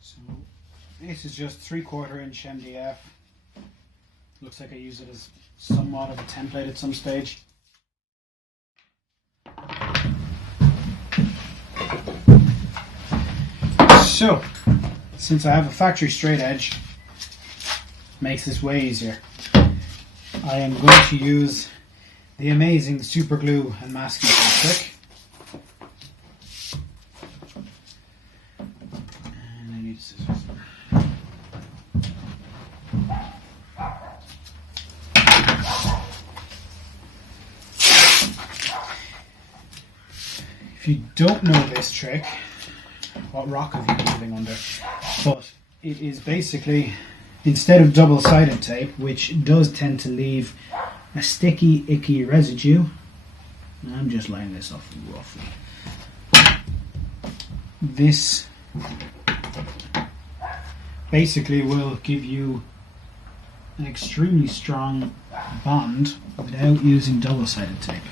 So this is just 3/4 inch MDF. Looks like I use it as somewhat of a template at some stage. So, since I have a factory straight edge, makes this way easier. I am going to use the amazing super glue and masking tape trick. And I need scissors. If you don't know this trick, what rock have you been living under? But it is basically, instead of double-sided tape, which does tend to leave a sticky, icky residue, and I'm just laying this off roughly. This basically will give you an extremely strong bond without using double-sided tape.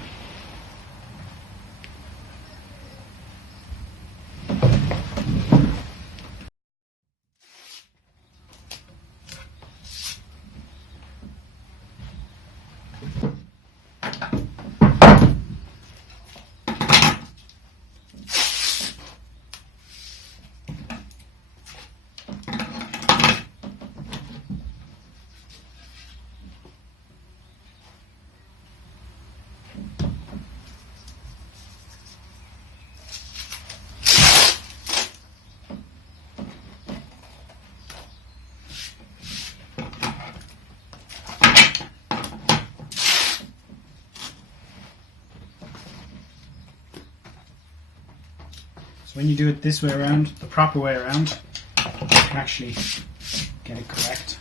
When you do it this way around, the proper way around, you can actually get it correct.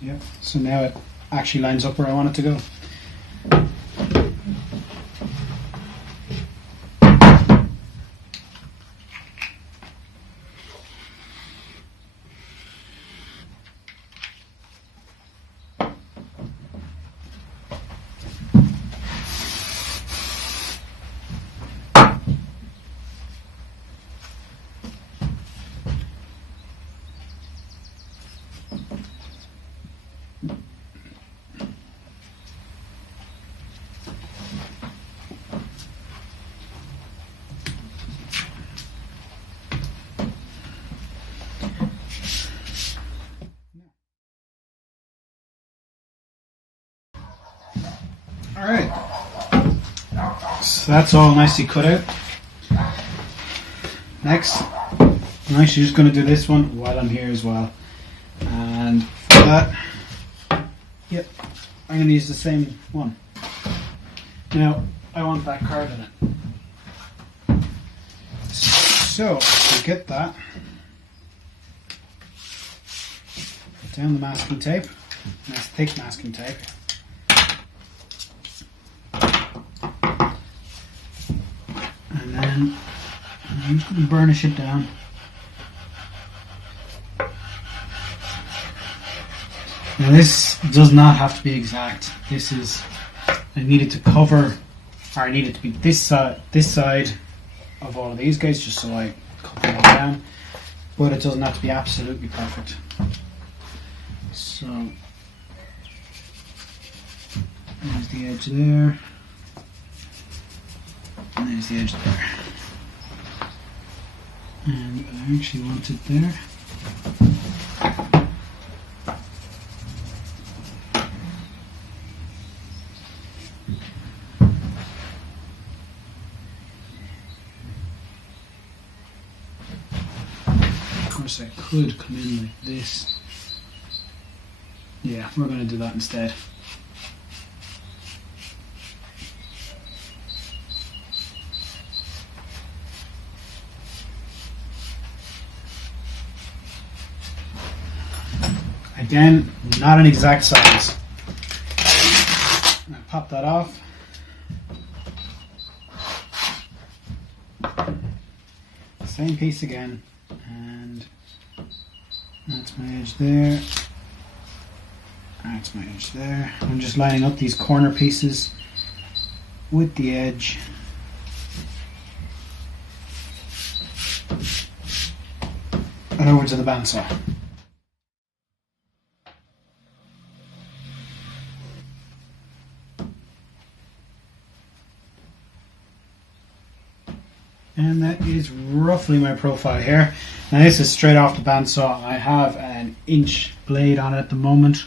Yep, so now it actually lines up where I want it to go. Alright, so that's all nicely cut out. Next, I'm actually just going to do this one while I'm here as well. And for that, yep, I'm going to use the same one. Now, I want that card in it. So, to get that, put down the masking tape, nice thick masking tape. And then I'm just going to burnish it down. Now this does not have to be exact. This is, I need it to cover, or I need it to be this side of all of these guys, just so I cut them all down. But it doesn't have to be absolutely perfect. So there's the edge there. And there's the edge there. And I actually want it there. Of course I could come in like this. Yeah, we're going to do that instead. Again, not an exact size. Now pop that off. Same piece again, and that's my edge there. That's my edge there. I'm just lining up these corner pieces with the edge. And over to the bandsaw. And that is roughly my profile here. Now this is straight off the bandsaw. I have an inch blade on it at the moment,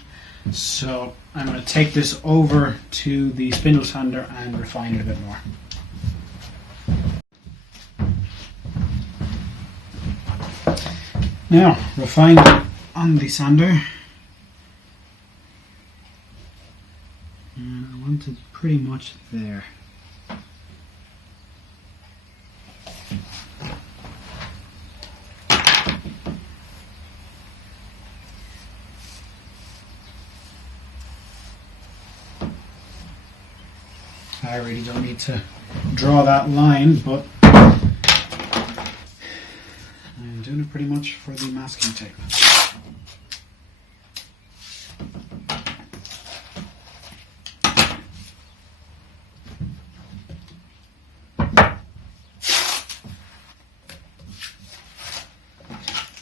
so I'm going to take this over to the spindle sander and refine it a bit more. Now, refined on the sander. And I want it pretty much there. I really don't need to draw that line, but I'm doing it pretty much for the masking tape.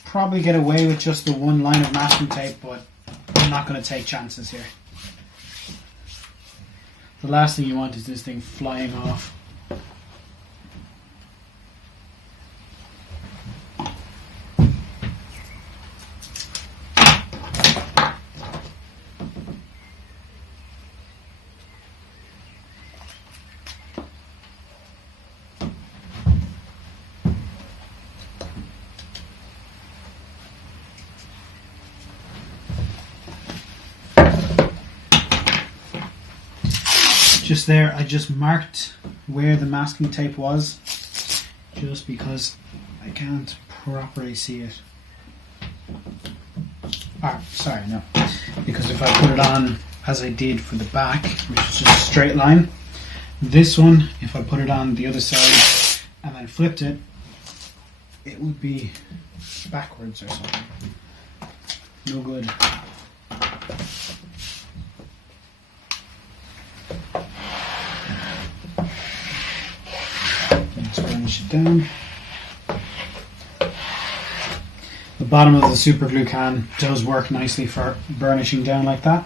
Probably get away with just the one line of masking tape, but I'm not going to take chances here. The last thing you want is this thing flying off. Just there, I just marked where the masking tape was, just because I can't properly see it. Sorry, no. Because if I put it on as I did for the back, which is just a straight line, this one, if I put it on the other side and then flipped it, it would be backwards or something. No good. Burnish it down. The bottom of the super glue can does work nicely for burnishing down like that.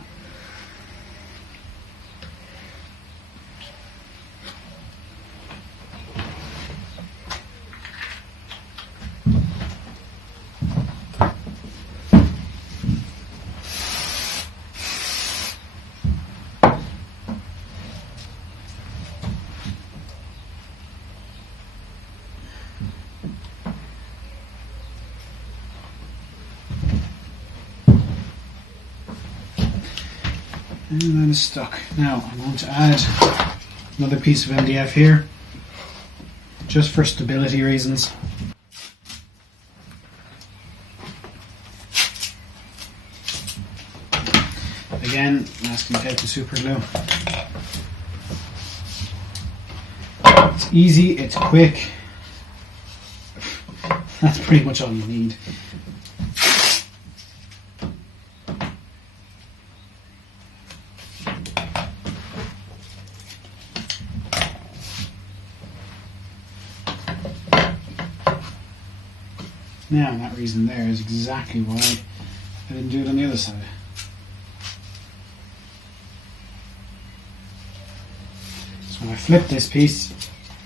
And then it's stuck. Now I'm going to add another piece of MDF here, just for stability reasons. Again, masking tape and super glue. It's easy, it's quick. That's pretty much all you need. Now, that reason there is exactly why I didn't do it on the other side. So when I flipped this piece,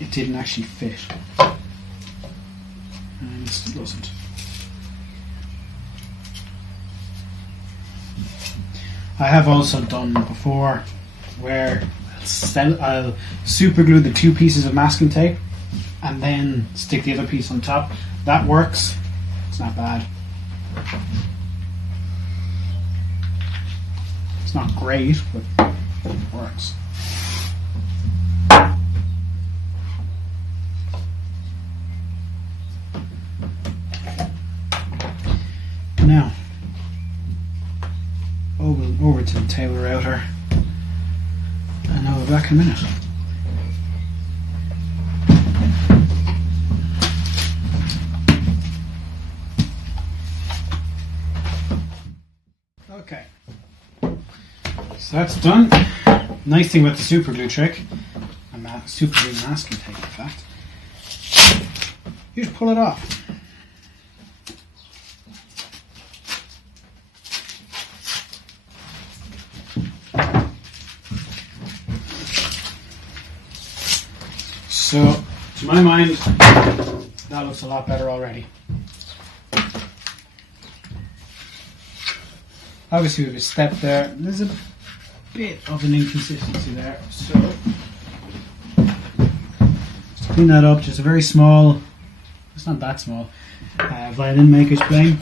it didn't actually fit. And it still doesn't. I have also done before where I'll super glue the two pieces of masking tape and then stick the other piece on top. That works. It's not bad. It's not great, but it works. Now, over to the tailor router, and I'll be back in a minute. Okay, so that's done. Nice thing with the super glue trick, I'm superhuman masking tape, in fact. You just pull it off. So, to my mind, that looks a lot better already. Obviously, with a step there, there's a bit of an inconsistency there. So, just clean that up. Just a very small, it's not that small, violin maker's plane.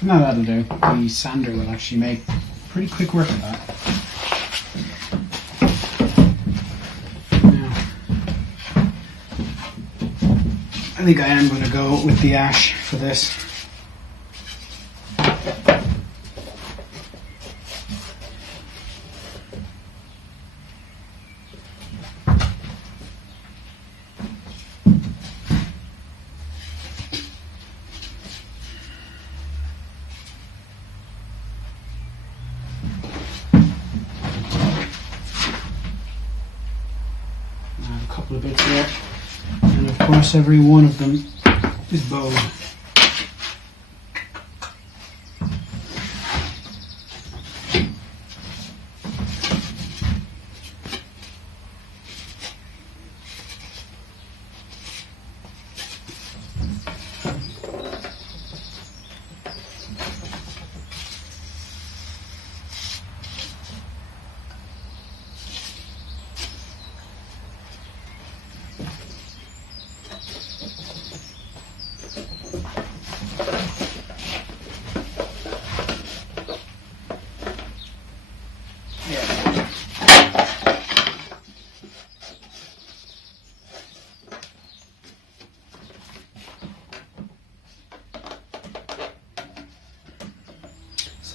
Now that'll do. The sander will actually make pretty quick work of that. Now, I think I am going to go with the ash for this. Couple of bits there, and of course every one of them is bowed.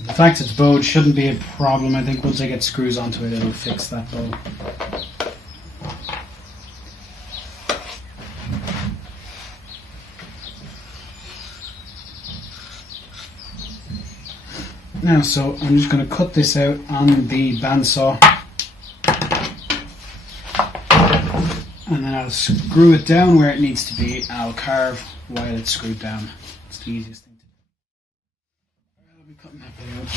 The fact it's bowed shouldn't be a problem. I think once I get screws onto it, it'll fix that bow. Now, so I'm just going to cut this out on the bandsaw, and then I'll screw it down where it needs to be, and I'll carve while it's screwed down. It's the easiest thing to do. I'll be cutting that bit out.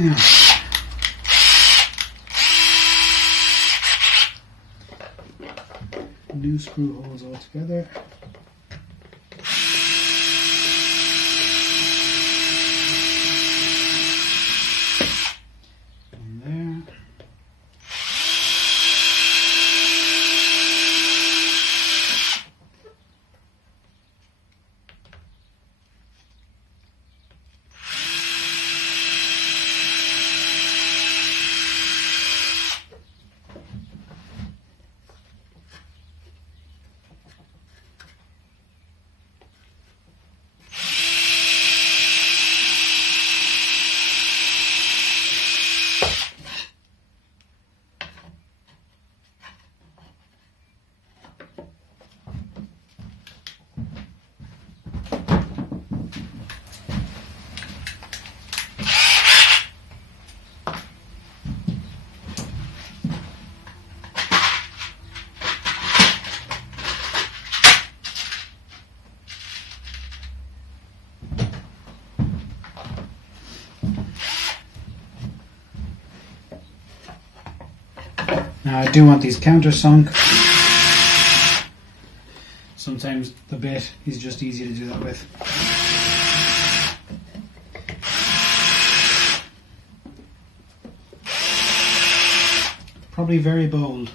Now, new screw holes all together. And there. Now I do want these countersunk. Sometimes the bit is just easy to do that with. Probably very bold.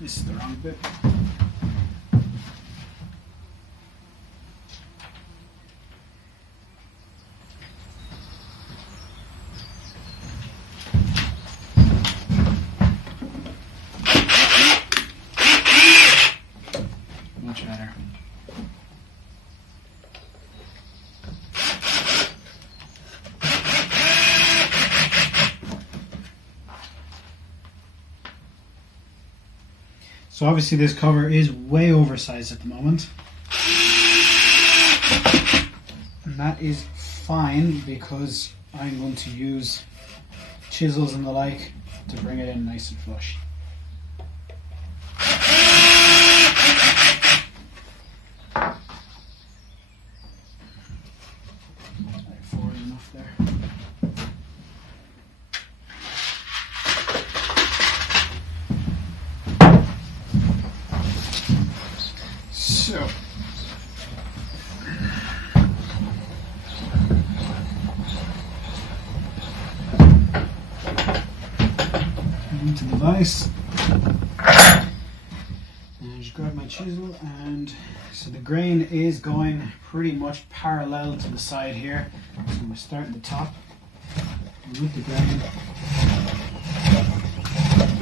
This is the wrong bit. Much better. So obviously this cover is way oversized at the moment. And that is fine because I'm going to use chisels and the like to bring it in nice and flush. Forward enough there. So, into the vise, and just grab my chisel, and so the grain is going pretty much parallel to the side here. So I'm going to start at the top with the grain,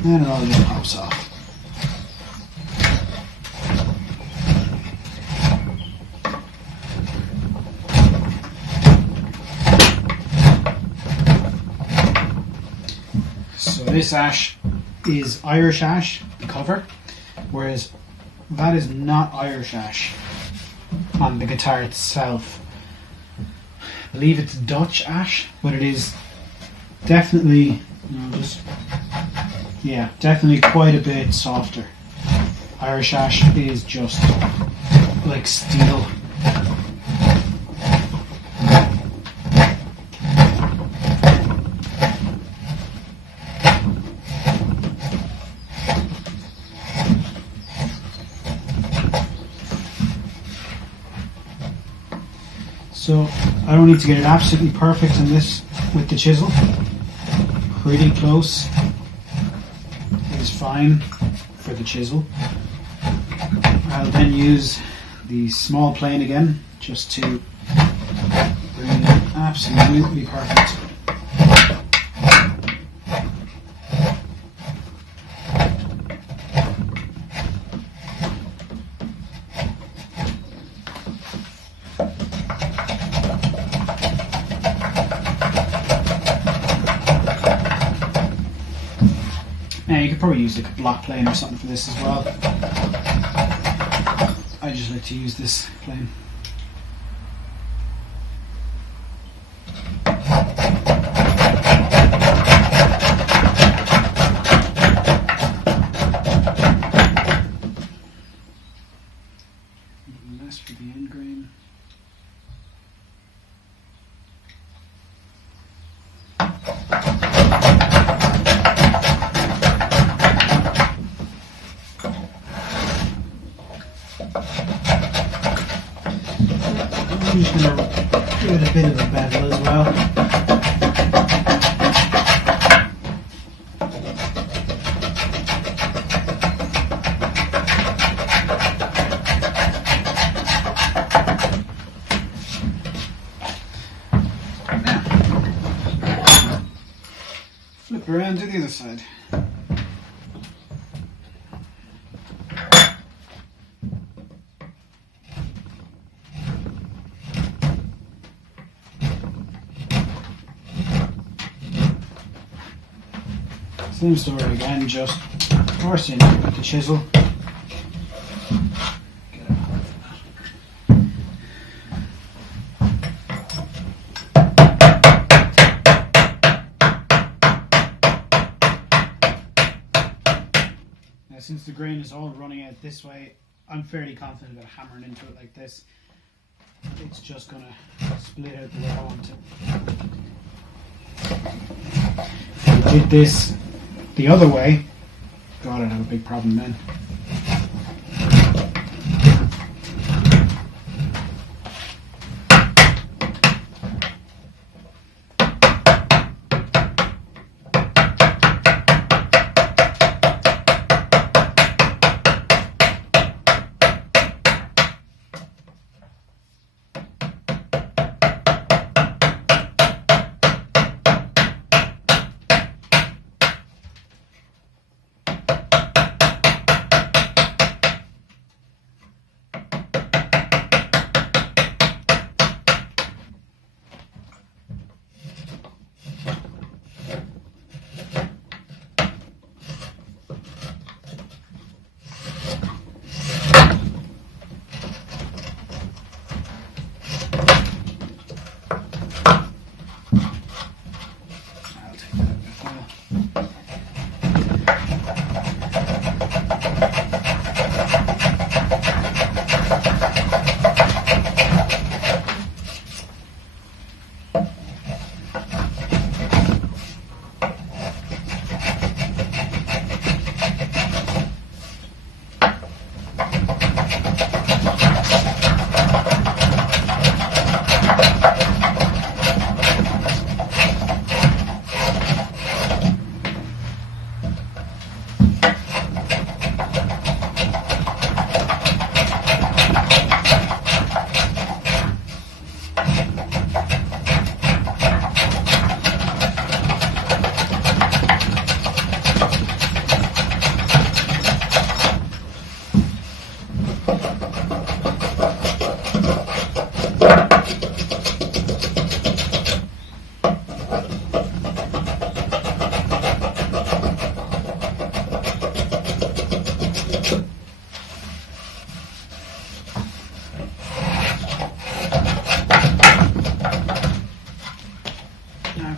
and it all just pops off. So this ash is Irish ash, the cover, whereas that is not Irish ash on the guitar itself. I believe it's Dutch ash, but it is definitely, definitely quite a bit softer. Irish ash is just like steel. So I don't need to get it absolutely perfect in this with the chisel. Pretty close is fine for the chisel. I'll then use the small plane again just to bring it absolutely perfect. Now you could probably use like a block plane or something for this as well. I just like to use this plane. Less for the end grain. I'm just going to give it a bit of a bevel as well. Now, flip around to the other side. Same story again, just force in with the chisel. Get it out of that. Now, since the grain is all running out this way, I'm fairly confident about hammering into it like this. It's just going to split out the way I want to. If I did this the other way, God, I'd have a big problem then.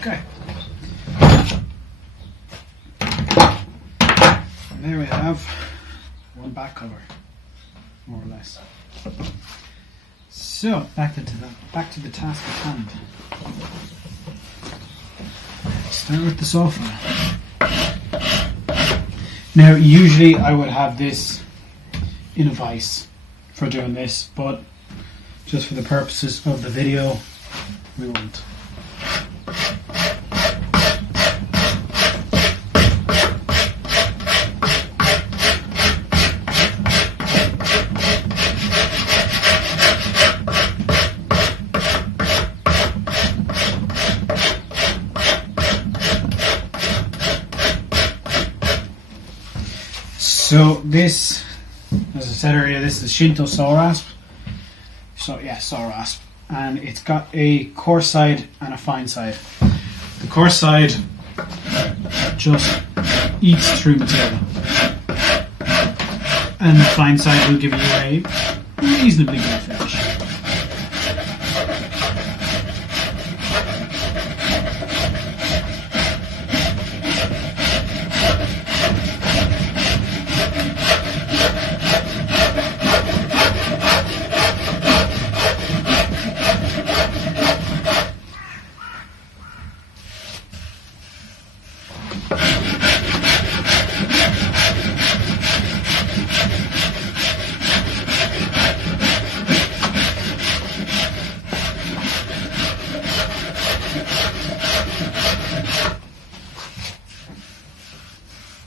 Okay. And there we have one back cover, more or less. So back to the task at hand. Start with the saw file. Now, usually I would have this in a vise for doing this, but just for the purposes of the video, we won't. So this, as I said earlier, this is Shinto saw rasp. So yeah, saw rasp, and it's got a coarse side and a fine side. The coarse side just eats through material. And the fine side will give you a reasonably good finish.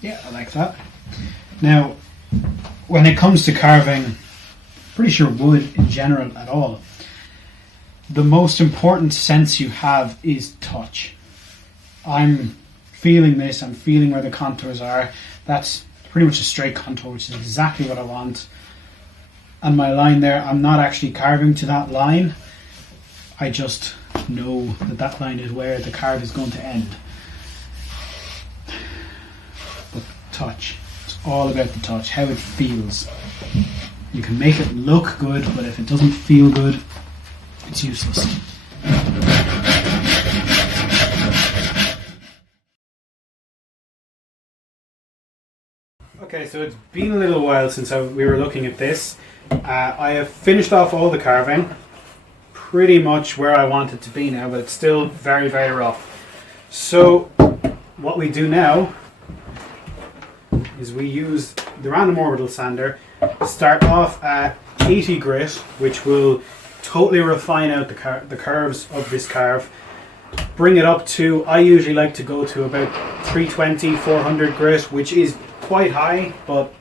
Yeah, I like that. Now, when it comes to carving, pretty sure wood in general at all, the most important sense you have is touch. I'm feeling this, I'm feeling where the contours are. That's pretty much a straight contour, which is exactly what I want. And my line there, I'm not actually carving to that line. I just know that that line is where the carve is going to end. But touch, it's all about the touch, how it feels. You can make it look good, but if it doesn't feel good, it's useless. Okay, so it's been a little while since we were looking at this. I have finished off all the carving, pretty much where I want it to be now, but it's still very, very rough. So what we do now is we use the random orbital sander, start off at 80 grit, which will totally refine out the curves of this carve. Bring it up to, I usually like to go to about 320, 400 grit, which is quite high, but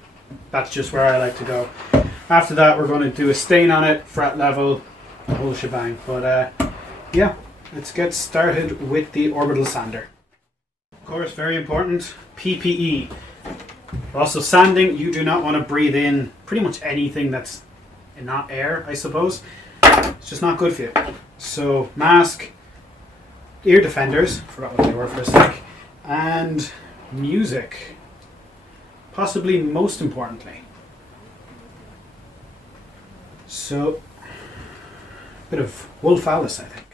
that's just where I like to go. After that, we're going to do a stain on it, fret level, the whole shebang. But yeah, let's get started with the orbital sander. Of course, very important, PPE. Also sanding, you do not want to breathe in pretty much anything that's not air, I suppose. It's just not good for you. So mask, ear defenders, forgot what they were for a sec, and music, possibly most importantly. So, a bit of Wolf Alice, I think.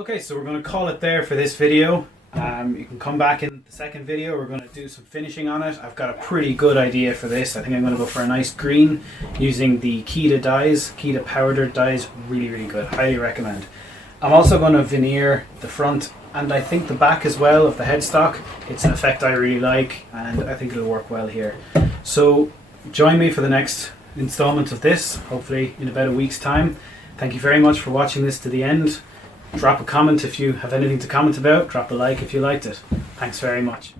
Okay, so we're going to call it there for this video. You can come back in the second video. We're going to do some finishing on it. I've got a pretty good idea for this. I think I'm going to go for a nice green using the Kita dyes, Kita powdered dyes. Really, really good. Highly recommend. I'm also going to veneer the front and I think the back as well of the headstock. It's an effect I really like and I think it'll work well here. So join me for the next installment of this, hopefully in about a week's time. Thank you very much for watching this to the end. Drop a comment if you have anything to comment about. Drop a like if you liked it. Thanks very much.